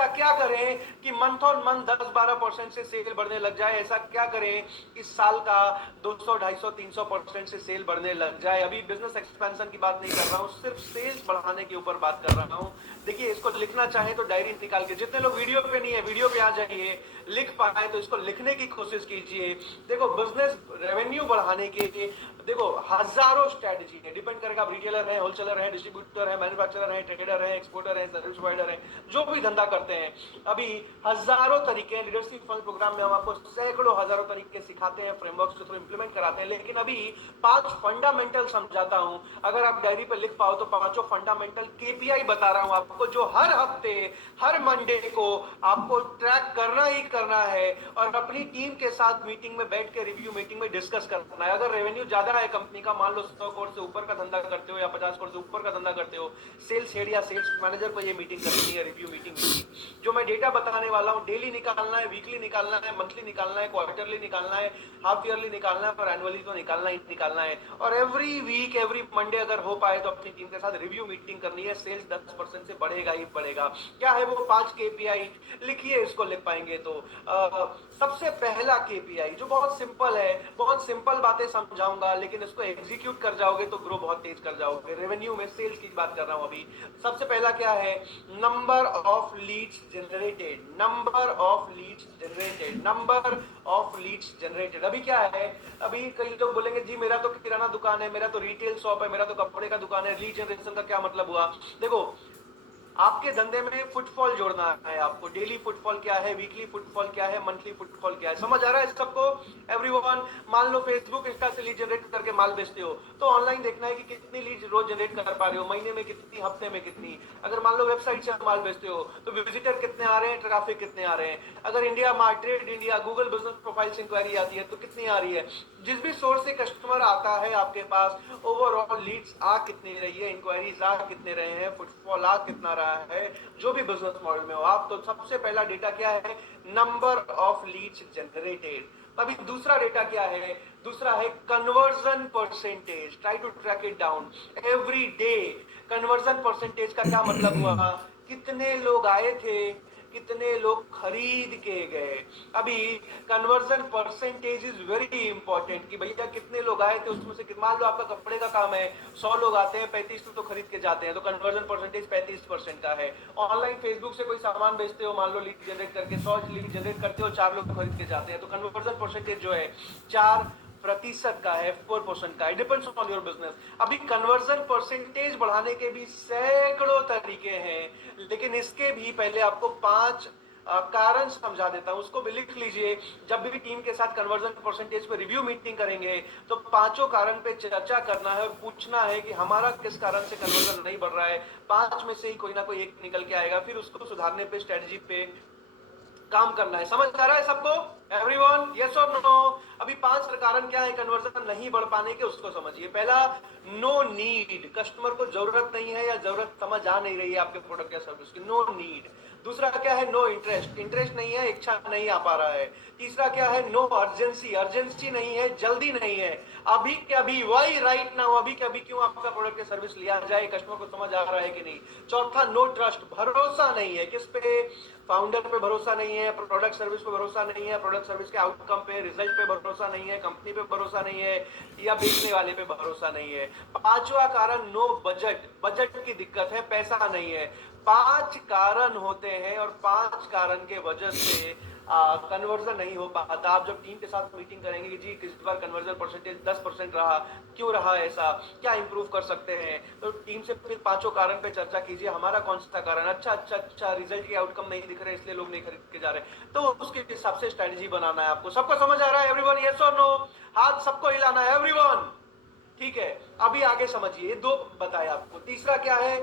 ऐसा क्या करें कि मंथ ऑन मंथ 10-12% से सेल बढ़ने लग जाए, ऐसा क्या करें इस साल का 200, 250, 300% से सेल बढ़ने लग जाए। अभी बिजनेस एक्सपेंशन की बात नहीं कर रहा हूं, सिर्फ सेल्स बढ़ाने के ऊपर बात कर रहा हूं। देखिए, इसको लिखना चाहे तो डायरी निकाल के, जितने लोग वीडियो पे नहीं है वीडियो पे आ जाइए, लिख पाए तो इसको लिखने की कोशिश कीजिए। देखो, बिजनेस रेवेन्यू बढ़ाने के लिए देखो हजारों स्ट्रेटजी है, डिपेंड करेगा आप रिटेलर है, होलसेलर है, डिस्ट्रीब्यूटर है, मैन्युफैक्चरर है, ट्रेडर है, एक्सपोर्टर है, सर्विस प्रोवाइडर है, जो भी धंधा करते हैं, अभी हजारों तरीके हैं। लीडरशिप फंड प्रोग्राम में हम आपको सैकड़ों हजारों तरीके सिखाते हैं, फ्रेमवर्क के थ्रू इंप्लीमेंट कराते हैं। लेकिन अभी 5 फंडामेंटल समझाता हूं, अगर आप डायरी पे लिख पाओ तो 5 फंडामेंटल केपीआई बता रहा हूं आपको, जो हर हफ्ते हर मंडे को आपको ट्रैक करना ही करना है और अपनी टीम के साथ मीटिंग में बैठ के, रिव्यू मीटिंग में डिस्कस करना है। अगर रेवेन्यू ज्यादा है कंपनी का, मान लो 100 करोड़ से ऊपर का धंधा करते हो या 50 करोड़ से ऊपर का धंधा करते हो, सेल्स हेड या सेल्स मैनेजर को ये मीटिंग करनी है, रिव्यू मीटिंग होगी। जो मैं डेटा बताने वाला हूं, डेली निकालना है, वीकली निकालना है, मंथली निकालना है, क्वार्टरली निकालना है, हाफ ईयरली निकालना है और एनुअली तो निकालना ही निकालना है। और एवरी वीक, एवरी मंडे अगर हो पाए तो अपनी टीम के साथ रिव्यू मीटिंग करनी है। सेल्स 10% से बढ़ेगा ही बढ़ेगा। क्या है वो 5 केपीआई? लिखिए, इसको लिख पाएंगे तो सबसे पहला केपीआई जो बहुत सिंपल है, बहुत सिंपल बातें समझाऊंगा, लेकिन इसको एग्जीक्यूट कर जाओगे तो ग्रो बहुत तेज कर जाओगे। रेवेन्यू में सेल्स की बात कर रहा हूं अभी। सबसे पहला क्या है? Number of leads generated, number of leads generated, number of leads generated. अभी क्या है, अभी कई लोग बोलेंगे जी मेरा तो किराना दुकान है, मेरा तो रिटेल शॉप है, मेरा तो कपड़े का दुकान है, लीड जनरेशन का क्या मतलब हुआ? देखो, आपके धंधे में फुटफॉल जोड़ना है आपको। डेली फुटफॉल क्या है, वीकली फुटफॉल क्या है, मंथली फुटफॉल क्या है, समझ आ रहा है सबको? एवरीवन, मान लो फेसबुक इंस्टा से लीड जनरेट करके माल बेचते हो तो ऑनलाइन देखना है कि कितनी लीड रोज जनरेट कर पा रहे हो, महीने में कितनी, हफ्ते में कितनी। अगर मान लो वेबसाइट से माल बेचते हो तो विजिटर कितने आ रहे हैं, ट्रैफिक कितने आ रहे हैं। अगर India mart, trade India, Google business profile से इंक्वायरी आती है तो कितनी आ रही है। जिस भी सोर्स से कस्टमर आता है आपके पास, ओवरऑल लीड्स आ कितनी रही है, इंक्वायरीज आ कितने रहे हैं, फुटफॉल आ कितना रहा है, जो भी बिजनेस मॉडल में हो आप। तो सबसे पहला डेटा क्या है? Number of leads generated. अभी दूसरा डेटा क्या है? दूसरा है conversion percentage. Try to track it down every day. Conversion percentage का क्या मतलब हुआ? कितने लोग आए थे, कितने लोग खरीद के गए। अभी conversion percentage is very important कि भैया कितने लोग आए थे, उसमें से मान लो आपका कपड़े का काम है, 100 लोग आते हैं, 35 तो खरीद के जाते हैं, तो कन्वर्जन परसेंटेज 35% का है। ऑनलाइन फेसबुक से कोई सामान बेचते हो, मान लो लीड जनरेट करके 100 लीड जनरेट करते हो, 4 लोग खरीद के जाते हैं, तो कन्वर्जन परसेंटेज जो है 4% का है, 4% का है। Depends on your business. अभी कन्वर्जन परसेंटेज बढ़ाने के भी सैकड़ों तरीके हैं, लेकिन इसके भी पहले आपको 5 कारण समझा देता हूं, उसको भी लिख लीजिए। जब भी टीम के साथ कन्वर्जन परसेंटेज पे रिव्यू मीटिंग करेंगे तो 5 कारण पे चर्चा करना है और पूछना है कि हमारा किस कारण से कन्वर्जन नहीं बढ़ रहा है। 5 में से ही कोई ना कोई एक निकल के आएगा, फिर उसको सुधारने पे, स्ट्रेटजी पे काम करना है। समझ आ रहा है सबको? एवरीवन, यस और नो? अभी 5 कारण क्या है कन्वर्जन नहीं बढ़ पाने के, उसको समझिए। पहला, नो नीड। कस्टमर को जरूरत नहीं है या जरूरत समझ आ नहीं रही है आपके प्रोडक्ट या सर्विस की, नो नीड। दूसरा क्या है? No interest. इंटरेस्ट नहीं है, इच्छा नहीं आ पा रहा है। तीसरा क्या है? No urgency. अर्जेंसी नहीं है, जल्दी नहीं है। अभी के अभी, वाई राइट नाउ, अभी के अभी क्यों आपका प्रोडक्ट या सर्विस लिया जाए, कस्टमर को समझ आ रहा है कि नहीं। चौथा, नो ट्रस्ट। भरोसा नहीं है। किस पे? फाउंडर पे भरोसा नहीं है, प्रोडक्ट सर्विस पे भरोसा नहीं है, प्रोडक्ट सर्विस के आउटकम पे, रिजल्ट पे भरोसा नहीं है, कंपनी पे भरोसा नहीं है, या बेचने वाले पे भरोसा नहीं है। पांचवा कारण, नो बजट। बजट की दिक्कत है, पैसा नहीं है। 5 कारण होते हैं और 5 कारण के वजह से कन्वर्जन नहीं हो पाता। आप जब टीम के साथ मीटिंग करेंगे कि जी इस बार कन्वर्जन परसेंटेज 10% रहा, क्यों रहा ऐसा, क्या इंप्रूव कर सकते हैं, तो टीम से फिर 5 कारण पे चर्चा कीजिए। हमारा कौन सा कारण? अच्छा, रिजल्ट के आउटकम नहीं दिख रहे इसलिए लोग नहीं खरीद के जा रहे, तो उसके हिसाब से स्ट्रेटेजी बनाना है आपको। सबको समझ आ रहा है एवरीवन? यस और नो? हाथ सबको हिलाना है एवरीवन। ठीक है, अभी आगे समझिए। दो बताया आपको। तीसरा क्या है?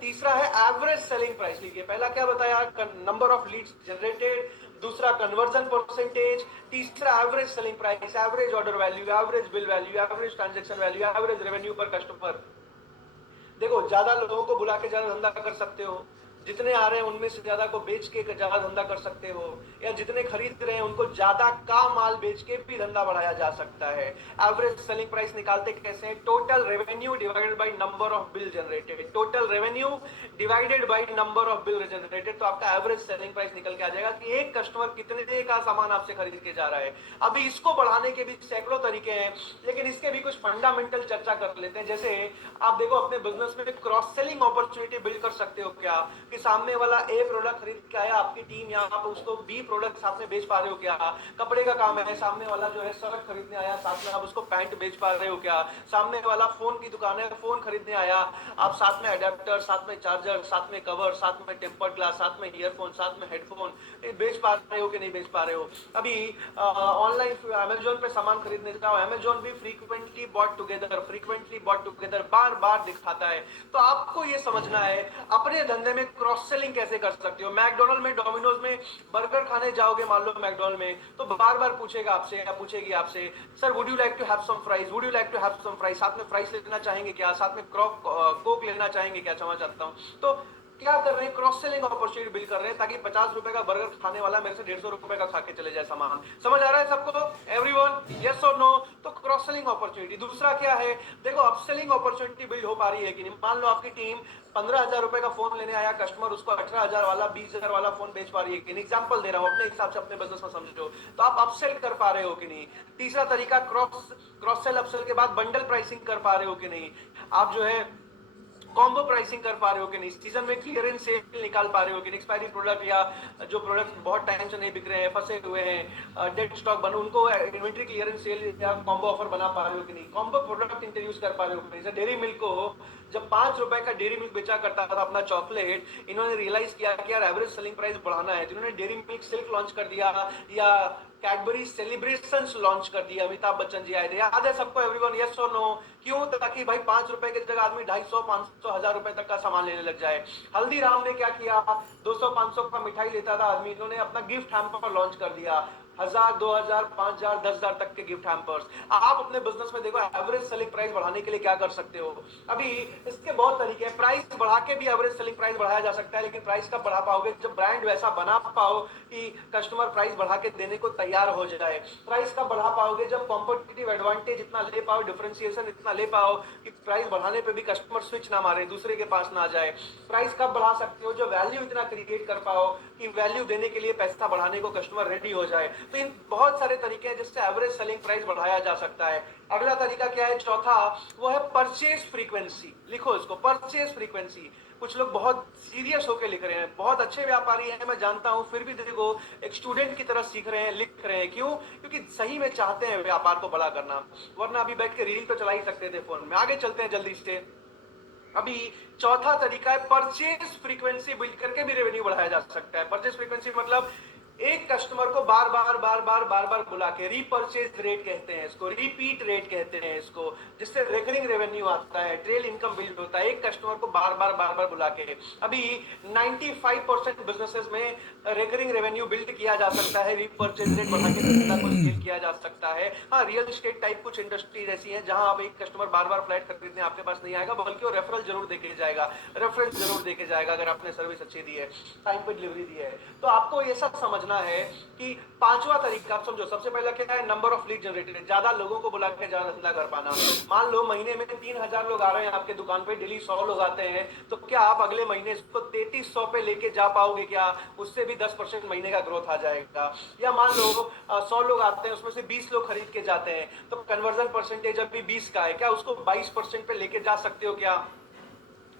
तीसरा है एवरेज सेलिंग प्राइस। लीजिए, पहला क्या बताया? Number of leads generated. दूसरा कन्वर्जन परसेंटेज। तीसरा average selling price, average order value, average bill value, average transaction value, average revenue per customer. देखो, ज्यादा लोगों को बुला के ज्यादा धंधा कर सकते हो, जितने आ रहे हैं उनमें से ज्यादा को बेच के ज्यादा धंधा कर सकते हो, या जितने खरीद रहे हैं उनको ज्यादा का माल बेच के भी धंधा बढ़ाया जा सकता है। एवरेज सेलिंग प्राइस निकालते कैसे हैं? Total revenue divided by number of bill generated, total revenue divided by number of bill generated, तो आपका एवरेज सेलिंग प्राइस निकल के आ जाएगा कि एक कस्टमर कितने का सामान आपसे खरीद के जा रहा है। अभी इसको बढ़ाने के भी सैकड़ों तरीके हैं, लेकिन इसके भी कुछ फंडामेंटल चर्चा कर लेते हैं। जैसे आप देखो अपने बिजनेस में क्रॉस सेलिंग अपॉर्चुनिटी बिल्ड कर सकते हो क्या, कि सामने वाला ए प्रोडक्ट खरीद के आया, आपकी टीम यहाँ आप उसको बी प्रोडक्ट साथ में बेच पा रहे हो क्या? कपड़े का काम है, सामने वाला जो है शर्ट खरीदने आया, साथ में आप उसको पैंट बेच पा रहे हो क्या? सामने वाला फोन की दुकान है, फोन खरीदने आया, आप साथ में अडेप्टर, साथ में चार्जर, साथ में कवर, साथ में टेम्पर्ड ग्लास, साथ में ईयरफोन, साथ में हेडफोन बेच पा रहे हो कि नहीं बेच पा रहे हो? अभी ऑनलाइन अमेजोन पे सामान खरीदने जाओ, अमेजोन भी फ्रीक्वेंटली बॉट टुगेदर बार बार दिखाता है। तो आपको ये समझना है अपने धंधे में क्रॉस सेलिंग कैसे कर सकते हो। मैकडोनल्ड में, डोमिनोज में बर्गर खाने जाओगे मान लो मैकडोनल्ड में, तो बार बार पूछेगा आपसे या पूछेगी आपसे, sir would you like to have some fries, would you like to have some fries, साथ में फ्राइज लेना चाहेंगे क्या, साथ में कोक लेना चाहेंगे क्या, क्षमा चाहता हूं। तो क्या कर रहे हैं? क्रॉस सेलिंग अपॉर्चुनिटी बिल्ड कर रहे हैं, ताकि 50 रुपए का बर्गर खाने वाला मेरे से 150 रुपए का खा के चले जाए सामान। समझ आ रहा है सबको? एवरीवन, यस और नो? तो क्रॉस सेलिंग अपॉर्चुनिटी। दूसरा क्या है? देखो अपसेलिंग अपॉर्चुनिटी बिल्ड हो पा रही है कि नहीं। मान लो आपकी टीम 15,000 रुपए का फोन लेने आया कस्टमर, उसको 18,000 वाला, 20,000 वाला फोन बेच पा रही है कि नहीं। एग्जाम्पल दे रहा हूं, अपने हिसाब से अपने बिजनेस में समझो, तो आप अपसेल कर पा रहे हो कि नहीं। तीसरा तरीका, क्रॉस सेल अपसेल के बाद बंडल प्राइसिंग कर पा रहे हो कि नहीं। आप जो है कॉम्बो प्राइसिंग कर पा रहे हो कि नहीं। सीजन में क्लियरेंस सेल निकाल पा रहे हो कि नहीं। एक्सपायरी प्रोडक्ट या जो प्रोडक्ट बहुत टाइम से नहीं बिक रहे हैं, फंसे हुए हैं, डेड स्टॉक बनो, उनको इन्वेंट्री क्लियरेंस सेल या कॉम्बो ऑफर बना पा रहे हो कि नहीं। कॉम्बो प्रोडक्ट इंट्रोड्यूस कर पा रहे हो कि नहीं। जैसे डेयरी मिल्क को जब 5 रुपए का डेयरी मिल्क बेचा करता था अपना चॉकलेट, इन्होंने रियलाइज किया कि यार एवरेज सेलिंग प्राइस बढ़ाना है, तो इन्होंने डेयरी मिल्क सिल्क लॉन्च कर दिया, या कैडबरी सेलिब्रेशंस लॉन्च कर दिया। अमिताभ बच्चन जी आए थे, याद है सबको एवरीवन, यस और नो? क्यों? ताकि भाई 5 रुपए की जगह आदमी 250, 500, 1000 रुपए तक का सामान लेने लग जाए। हल्दीराम ने क्या किया? 200, 500 का मिठाई लेता था आदमी, इन्होंने अपना गिफ्ट हैम्पर लॉन्च कर दिया। 1000, 2000, 5000, 10,000 तक के गिफ्ट हैम्पर्स। आप अपने बिजनेस में देखो एवरेज सेलिंग प्राइस बढ़ाने के लिए क्या कर सकते हो। अभी इसके बहुत तरीके हैं। प्राइस बढ़ा के भी एवरेज सेलिंग प्राइस बढ़ाया जा सकता है, लेकिन प्राइस कब बढ़ा पाओगे? जब ब्रांड वैसा बना पाओ कि कस्टमर प्राइस बढ़ा के देने को तैयार हो जाए। प्राइस कब बढ़ा पाओगे? जब कॉम्पिटिटिव एडवांटेज इतना ले पाओ, डिफरेंशिएशन इतना ले पाओ कि प्राइस बढ़ाने पे भी कस्टमर स्विच ना मारे, दूसरे के पास ना जाए। प्राइस कब बढ़ा सकते हो? जो वैल्यू इतना क्रिएट कर पाओ कि वैल्यू देने के लिए पैसा बढ़ाने को कस्टमर रेडी हो जाए। तो इन बहुत सारे तरीके हैं जिससे एवरेज सेलिंग प्राइस बढ़ाया जा सकता है। अगला तरीका क्या है? चौथा, वो है परचेज फ्रीक्वेंसी। लिखो इसको, परचेज फ्रीक्वेंसी। कुछ लोग बहुत सीरियस होकर लिख रहे हैं, बहुत अच्छे व्यापारी हैं मैं जानता हूं, फिर भी देखो एक स्टूडेंट की तरह सीख रहे हैं, लिख रहे हैं। क्यों? क्योंकि सही में चाहते हैं व्यापार को बड़ा करना, वरना अभी बैठ के रील तो चला ही सकते थे फोन में। आगे चलते हैं जल्दी से। अभी चौथा तरीका है परचेज फ्रीक्वेंसी बिल्ड करके भी रेवेन्यू बढ़ाया जा सकता है। परचेज फ्रीक्वेंसी मतलब एक कस्टमर को बार बार बुला के, रीपर्चेज रेट कहते हैं इसको, रिपीट रेट कहते हैं इसको, जिससे रेकरिंग रेवेन्यू आता है, ट्रेल इनकम बिल्ड होता है। एक कस्टमर को बार बार बुला के। अभी 95% बिजनेसेस में रेकरिंग रेवेन्यू बिल्ड किया जा सकता है, रीपर्चेज रेट बढ़ा के धंधा को स्केल किया जा सकता है। हाँ, रियल एस्टेट टाइप कुछ इंडस्ट्री ऐसी है जहां आप एक कस्टमर बार फ्लैट खरीदने आपके पास नहीं आएगा, बल्कि वो रेफरल जरूर देके जाएगा, रेफरेंस जरूर देके जाएगा अगर आपने सर्विस अच्छी दी है, टाइम पे डिलीवरी दी है। तो आपको ये सब समझना है कि पांचवा तरीका आप समझो। सबसे पहला क्या है? नंबर ऑफ लीड जनरेटेड, ज्यादा लोगों को बुला के ज्यादा धंधा कर पाना। मान लो महीने में 3000 लोग आ रहे हैं आपके दुकान पे, डेली 100 लोग आते हैं, तो क्या आप अगले महीने इसको 3300 पे लेके जा पाओगे क्या? उससे भी 10% महीने का ग्रोथ आ जाएगा। या मान लो 100 लोग आते हैं, उसमें से 20 लोग खरीद के जाते हैं, तो कन्वर्जन परसेंटेज अभी 20 का है, क्या उसको 22% पे लेके जा सकते हो क्या?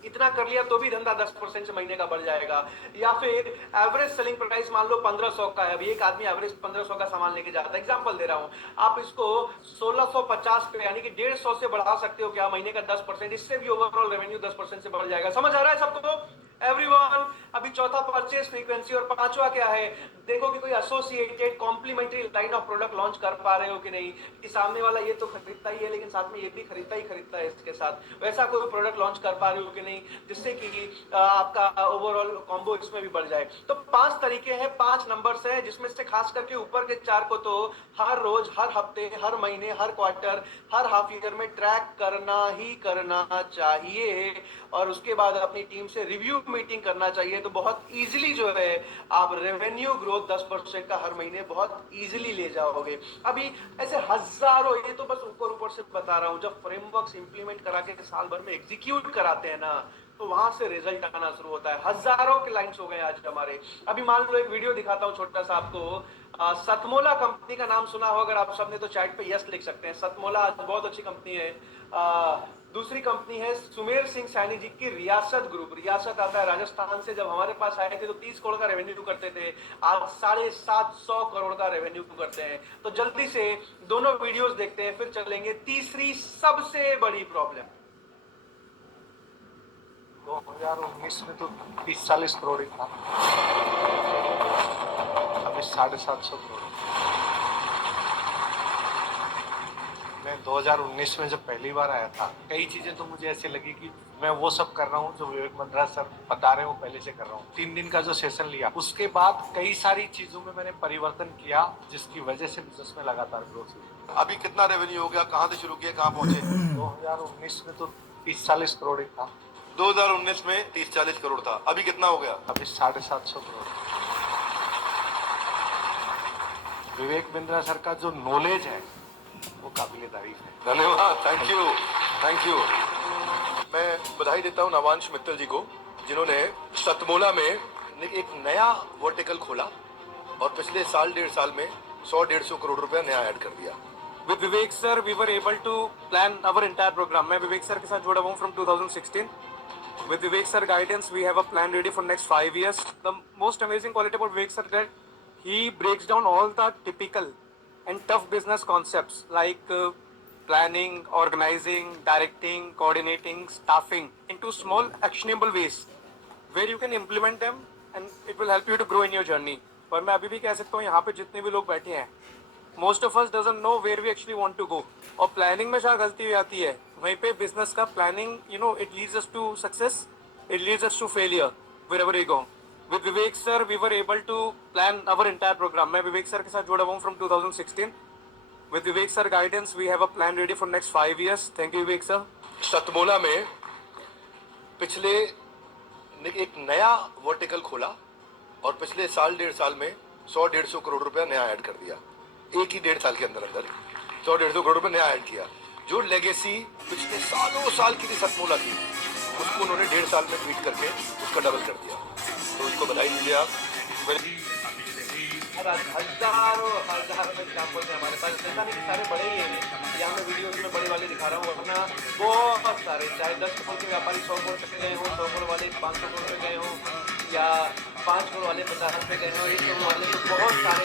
इतना कर लिया तो भी धंधा 10% से महीने का बढ़ जाएगा। या फिर एवरेज सेलिंग प्राइस मान लो 1500 का है, अभी एक आदमी एवरेज 1500 का सामान लेके जाता है, एग्जांपल दे रहा हूं, आप इसको 1650 पे यानी कि 150 से बढ़ा सकते हो क्या? महीने का 10%, इससे भी ओवरऑल रेवेन्यू 10% से बढ़ जाएगा। समझ आ रहा है सबको एवरीवन? अभी चौथा परचेज फ्रीक्वेंसी, और पांचवा क्या है? देखो कि कोई associated complementary line of product launch कर पा रहे हो कि नहीं, कि सामने वाला ये तो खरीदता ही है लेकिन साथ में ये भी खरीदता है इसके साथ, वैसा कोई प्रोडक्ट लॉन्च कर पा रहे हो कि नहीं, जिससे कि आपका ओवरऑल कॉम्बो इसमें भी बढ़ जाए। तो 5 तरीके हैं, 5 नंबर्स हैं, जिसमें से खास करके ऊपर के 4 को तो हर रोज, हर हफ्ते, हर महीने, हर क्वार्टर, हर हाफ ईयर में ट्रैक करना ही करना चाहिए, और उसके बाद अपनी टीम से रिव्यू मीटिंग करना चाहिए। तो बहुत इजीली जो है आप रेवेन्यू ग्रोथ 10% का हर महीने बहुत इजीली ले जाओगे। अभी ऐसे हजारों, ये तो बस ऊपर ऊपर से बता रहा हूं, जब फ्रेमवर्क्स इंप्लीमेंट करा के साल भर में एग्जीक्यूट कराते हैं ना, तो वहां से रिजल्ट आना शुरू होता है। हजारों क्लाइंट्स हो गए आज हमारे। अभी मान लो एक वीडियो दिखाता हूं छोटा सा आपको। सतमोला कंपनी का नाम सुना हो अगर आप सबने तो चैट पे यस लिख सकते हैं। सतमोला आज बहुत अच्छी कंपनी है। दूसरी कंपनी है सुमेर सिंह सैनी जी की रियासत ग्रुप। रियासत आता है राजस्थान से। जब हमारे पास आए थे तो 30 करोड़ का रेवेन्यू करते थे, आज 750 करोड़ का रेवेन्यू करते हैं। तो जल्दी से दोनों वीडियोस देखते हैं, फिर चलेंगे तीसरी सबसे बड़ी प्रॉब्लम। 2019 में तो 30-40 करोड़ ही था, अभी 750 करोड़। मैं 2019 में जब पहली बार आया था, कई चीजें तो मुझे ऐसी लगी कि मैं वो सब कर रहा हूँ जो विवेक मंद्रा सर बता रहे हो पहले से कर रहा हूँ। 3 दिन का जो सेशन लिया, उसके बाद कई सारी चीजों में मैंने परिवर्तन किया, जिसकी वजह से बिजनेस में लगातार ग्रोथ हुई। अभी कितना रेवेन्यू हो गया, कहाँ से शुरू किया, कहाँ पहुंचे? 2019 में तो 30-40 करोड़ ही था। 2019 में 30-40 करोड़ था, अभी कितना हो गया? अभी 750 करोड़। विवेक बिंद्रा सर का जो नॉलेज है वो काबिले तारीफ है। धन्यवाद, थैंक यू, थैंक यू। मैं बधाई देता हूँ नवांश मित्तल जी को, जिन्होंने सतमोला में एक नया वर्टिकल खोला और पिछले साल 1.5 साल में 100-150 करोड़ रुपया नया ऐड कर दिया। With Vivek sir, we were able to plan our entire program. मैं विवेक सर के साथ जुड़ा हुआ हूँ from 2016. With Vivek sir guidance, we have a plan ready for next 5 years. The most amazing quality about Vivek sir that he breaks down all the typical and tough business concepts like planning, organizing, directing, coordinating, staffing into small actionable ways where you can implement them and it will help you to grow in your journey. और मैं अभी भी कह सकता हूँ यहाँ पे जितने भी लोग बैठे हैं, most of us doesn't know where we actually want to go. और प्लानिंग में जहाँ गलती हो जाती है, वहीं पे बिजनेस का planning, you know, it leads us to success, it leads us to failure wherever we go. With Vivek sir we were able to plan our entire program. मैं विवेक सर के साथ जुड़ा हुआ हूँ from 2016। With Vivek sir guidance we have a plan ready for next 5 years. Thank you Vivek sir. Satmola में पिछले एक नया वर्टिकल खोला और पिछले साल 1.5 साल में 100-150 करोड़ रुपया नया ऐड कर दिया। एक ही 1.5 साल के अंदर 100-150 करोड़ रुपए नया ऐड किया। जो लेगेसी पिछले सालों साल की थी सतमोला की, उसको उन्होंने 1.5 साल में बीट करके उसका डबल कर दिया। तो उसको बधाई दीजिए आप। हजारों एग्जाम्पल्स हैं हमारे पास। ऐसा नहीं कि सारे बड़े ही हैं, यहाँ मैं वीडियोस में बड़े वाले दिखा रहा हूँ, वरना बहुत सारे, चाहे 10 करोड़ के व्यापारी 100 करोड़ पे गए हों, 100 करोड़ वाले 500 करोड़ पे गए हों, या 5 करोड़ वाले 50 पे गए हों, 1 करोड़ वाले तो बहुत सारे